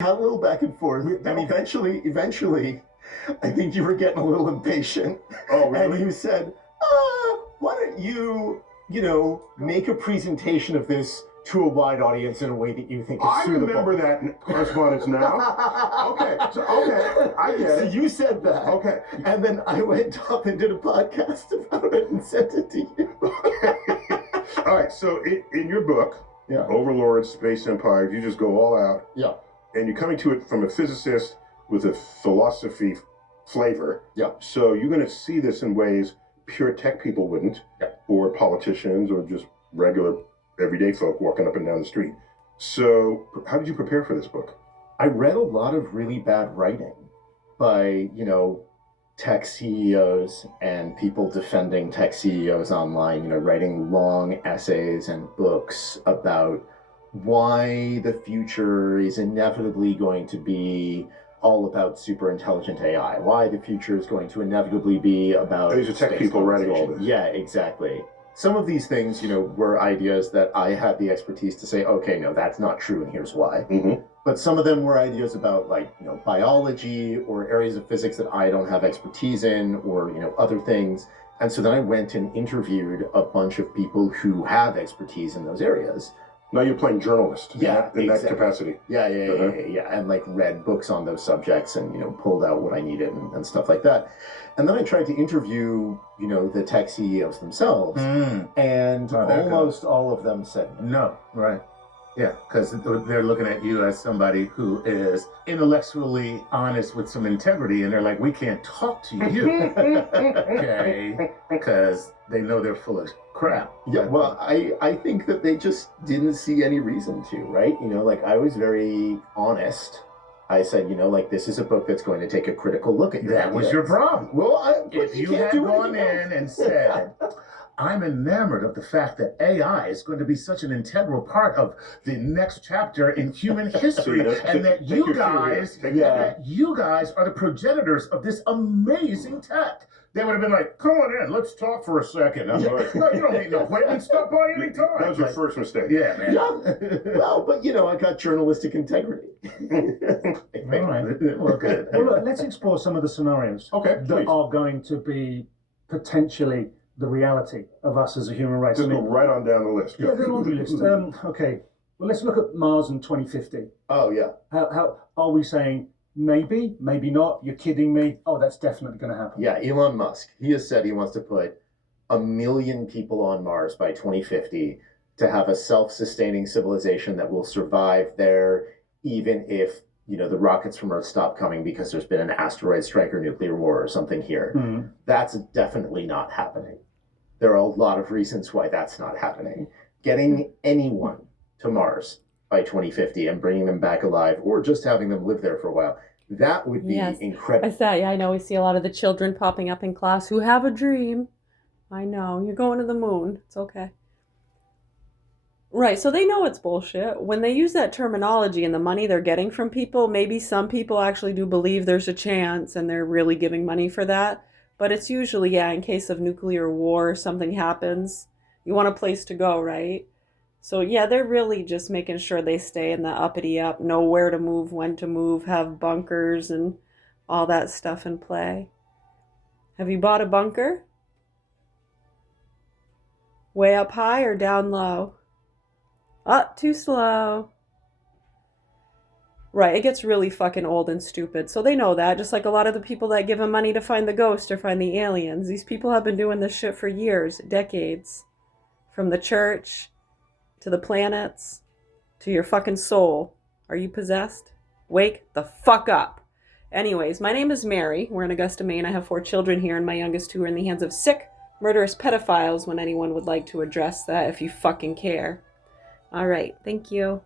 had a little back and forth, and eventually, I think you were getting a little impatient. Oh, really? And you said, why don't make a presentation of this to a wide audience in a way that you think is suitable. I remember that correspondence now. Okay, I get So it. you said that. Okay. And then I went up and did a podcast about it and sent it to you. All right, so in your book, Yeah. Overlords, Space Empire, you just go all out. Yeah. And you're coming to it from a physicist with a philosophy flavor. Yeah. So you're going to see this in ways pure tech people wouldn't, Yeah. or politicians, or just regular everyday folk walking up and down the street. So how did you prepare for this book? I read a lot of really bad writing by, tech CEOs and people defending tech CEOs online, writing long essays and books about why the future is inevitably going to be all about super intelligent AI, why the future is going to inevitably be about These are tech space people writing all colonization. this. Yeah, exactly. Some of these things, were ideas that I had the expertise to say, okay, no, that's not true, and here's why. Mm-hmm. But some of them were ideas about biology or areas of physics that I don't have expertise in, or other things. And so then I went and interviewed a bunch of people who have expertise in those areas. Now you're playing journalist in that exactly. capacity. Yeah, and read books on those subjects and pulled out what I needed and stuff like that. And then I tried to interview the tech CEOs themselves, and almost all of them said no. Right. Yeah, because they're looking at you as somebody who is intellectually honest with some integrity, and they're like, we can't talk to you, okay? Because they know they're full of crap. Yeah, well, I think that they just didn't see any reason to, right? I was very honest. I said, this is a book that's going to take a critical look at your That was ideas. your problem. Well, if you had gone in and said, I'm enamored of the fact that AI is going to be such an integral part of the next chapter in human history, and that you guys are the progenitors of this amazing tech. They would have been like, come on in, let's talk for a second. I'm like, no, you don't need no appointment, stop by any time. That was your first mistake. Yeah, man. Well, but I got journalistic integrity. All right. Well, good. Well, look, let's explore some of the scenarios Okay, that please. are going to be potentially the reality of us as a human race. Just go right on down the list. Yeah, the laundry list. Okay, well, let's look at Mars in 2050. Oh, yeah. How are we saying maybe, maybe not? You're kidding me? Oh, that's definitely going to happen. Yeah, Elon Musk, he has said he wants to put 1 million people on Mars by 2050 to have a self-sustaining civilization that will survive there, even if the rockets from Earth stop coming because there's been an asteroid strike or nuclear war or something here. Mm. That's definitely not happening. There are a lot of reasons why that's not happening. Getting anyone to Mars by 2050 and bringing them back alive, or just having them live there for a while, that would be incredible. I said, yeah, I know. We see a lot of the children popping up in class who have a dream. I know. You're going to the moon. It's okay. Right, so they know it's bullshit. When they use that terminology and the money they're getting from people, maybe some people actually do believe there's a chance and they're really giving money for that. But it's usually, in case of nuclear war, something happens, you want a place to go, right? So, they're really just making sure they stay in the uppity up, know where to move, when to move, have bunkers and all that stuff in play. Have you bought a bunker? Way up high or down low? Too slow. Right, it gets really fucking old and stupid. So they know that, just like a lot of the people that give them money to find the ghost or find the aliens. These people have been doing this shit for years, decades. From the church, to the planets, to your fucking soul. Are you possessed? Wake the fuck up. Anyways, my name is Mary. We're in Augusta, Maine. I have 4 children here, and my youngest 2 are in the hands of sick, murderous pedophiles when anyone would like to address that, if you fucking care. All right, thank you.